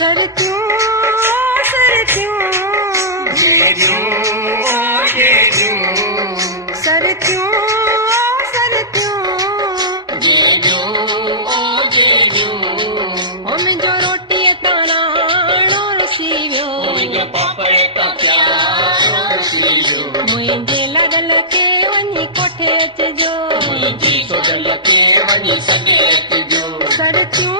सरतियूं सरतियूं सरतियूं सरतियूं ओ मुंहिंजो रोटीअ तां राणो रुसी वियो मुंहिंजे लॻल खे वञी कोठे अचिजो सरतियूं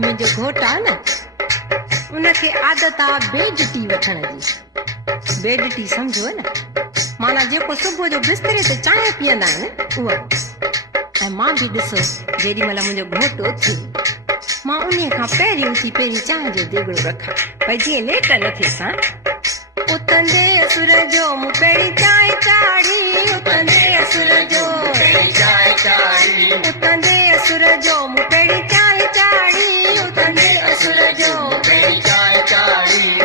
मुंहिंजो घोटु आहे न उनखे आदत आहे बेड टी वठण जी बेड टी सम्झो न माना जेको सुबुह जो बिस्तरे ते चांहि पीअंदा आहिनि उहा ऐं मां बि ॾिसो जेॾी महिल मुंहिंजो घोटु उथी मां उन खां पहिरीं उथी पहिरीं चांहि जो दिगड़ो रखां भई जीअं लेट न थिएस हा उथंदे असुर जो मूं पहिरीं चांहि चाढ़ी उथंदे असुर जो उथंदे असुर जो मूं पहिरीं चांहि चाढ़ी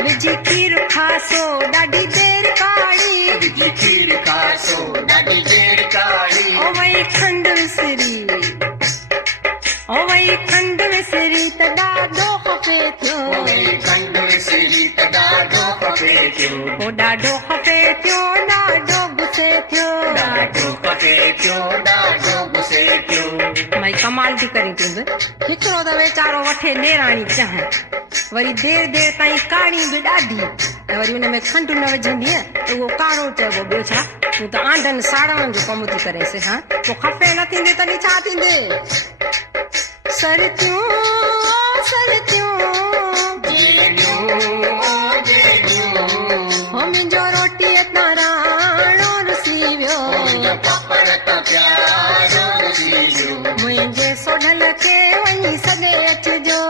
विझी खीर खासो ॾाढी देरि काढ़ी ओ वई खंड विसरी त ॾाढो खपे थियो ओ ॾाढो खपे थियो ॾाढो गुस्से थियो भाई कमाल थी करे तूं बि हिकिड़ो त वीचारो वठे नेराणी चांहि वरी देर ताईं काढ़ी बि ॾाढी ऐं वरी हुन में खंडु न विझंदी त उहो काढ़ो चइबो ॿियो छा तूं त आंडनि साड़ण जो कमु थी करेसि हा पोइ खपे न थींदे तॾहिं छा थींदे सरतियूं हो मुंहिंजो रोटीअ तां राणो रुसी वियो मुंहिंजे सोढल खे वञी सॾे अचिजो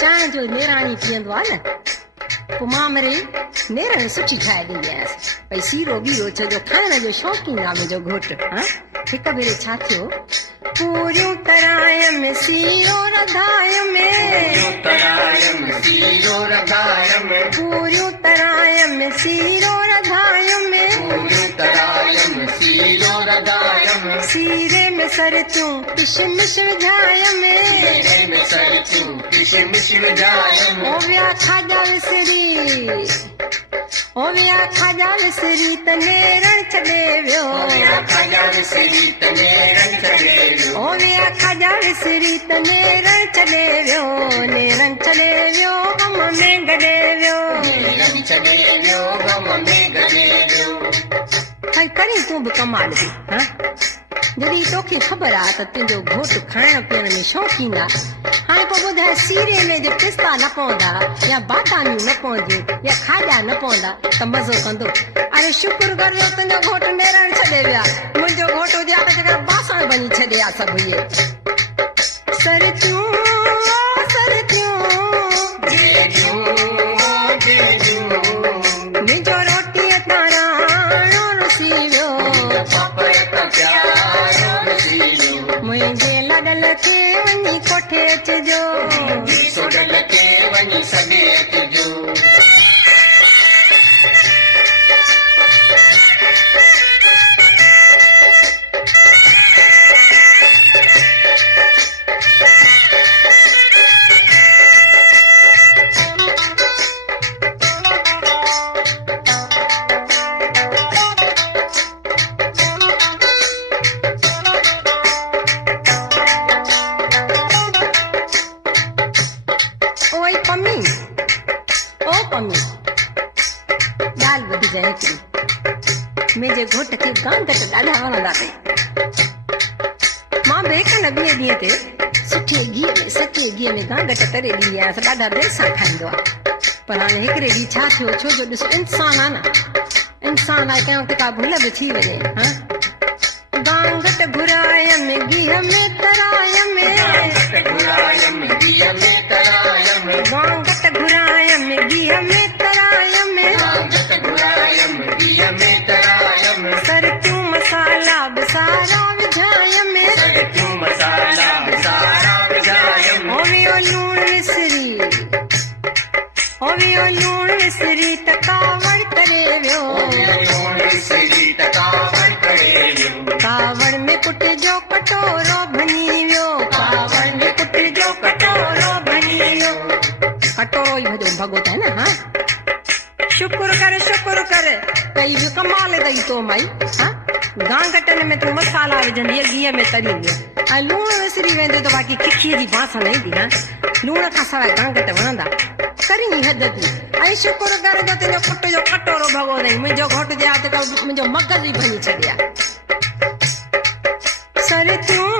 चांहि जो नेराणी पीअंदो आहे न पोइ मां मिड़ई नेरनि सुठी ठाहे ॾींदी आहियां भई सीरो बीरो छो खाइण जो शौक़ीन आहे मुंहिंजो घोटु हा हिकु भेरे छा थियो पूरियूं तराय में सीरो रधाय में पूरियूं तराय में सीरो रधाय में सीरे में सरतियूं किशमिश विझाय में ओ विया खाजा विसरी त नेरण छॾे वियो ओ विया खाजा विसरी त नेरण छॾे वियो गम में गॾे वियो भाई करी तूं बि कमाल थी हा जॾहिं तोखे ख़बर आहे त तुंहिंजो घोटु खाइण पीअण में शौक़ीन आहे हाणे पोइ ॿुधाए सीरे में जे पिस्ता न पवंदा या बादामियूं न पवंदियूं या खाॼा न पवंदा त मज़ो कंदो अरे शुक्र करियो तुंहिंजो घोटु नेरण छॾे विया मुंहिंजो घोटु हुजे त बासण वञी छॾिया सभु इहे सरतियूं मुंहिंजो रोटीअ तां राणो रुसी वियो मुंहिंजे लॻल खे वञी कोठे अचिजो में ॻाल्हि ॿुधिजांइ हिकिड़ी। मुंहिंजे घोट खे गांगट ॾाढा वणंदा अथई। मां बि हिक न ॿिए ॾींहं ते सुठे गिह में सचे गिह में गांगट तरे ॾींदी आहियां, ॾाढा दिलि सां खाईंदो आहे। पर हाणे हिकिड़े ॾींहुं छा थियो, छो जो ॾिसो इंसान आहे न, इंसान आहे, कंहिं वक़्तु का भुल बि थी वञे। गांगट घुरायम गिह में तरायम, गांगट घुरायम गिह में तरायम, गांगट घुरायम गिह में तरायम, गांगट घुरायम गिह में तरायम, सरक्यूं मसाला बिसारा विझायम, सरक्यूं मसाला बिसारा विझायम, ओवियो लूण विसरी, ओवियो लूण विसरी तकावड़ करे वियो, ओवियो लूण विसरी तकावड़ करे वियो, कावड़ में पुट जो कटोरो भञी वियो, कावड़ में पुट जो कटोरो भञी वियो। कटोरो ई भॻो त न। हाँ शुक्र कर कई बि कमाल कई तो माई। हाँ गांगटनि में तूं मसाला विझंदी गिह में तरींदी ऐं लूण विसरी वेंदो त बाक़ी खिखीअ जी बांस न ईंदी। हाँ लूण खां सवाइ गांगट वणंदा करी हद थी। ऐं शुक्र कर जो तुंहिंजो पुट जो कटोरो भॻो अथई, मुंहिंजो घोट जे हथ खां मुंहिंजो मगज़ ई भञी छॾिया। सरतियूं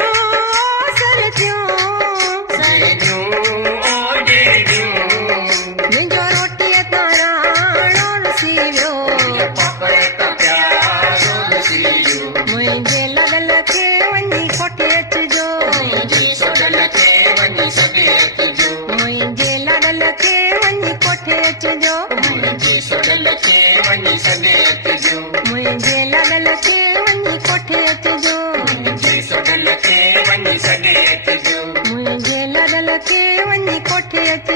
सरतियूं सरतियूं मुंहिंजो रोटीअ तां राणो रुसी वियो, मुंहिंजे लॻल खे वञी कोठे अचिजो, मुंहिंजे लॻल खे वञी अचिजो, मुंहिंजे लॻल खे वञी कोठे अचिजो, मुंहिंजे लॻल खे वञी सॾे अचिजो, मुंहिंजे लॻल खे वञी कोठे अचिजो, मुंहिंजे लॻल खे वञी सॾे अचिजो, मुंहिंजे लॻल खे वञी कोठे अचिजो।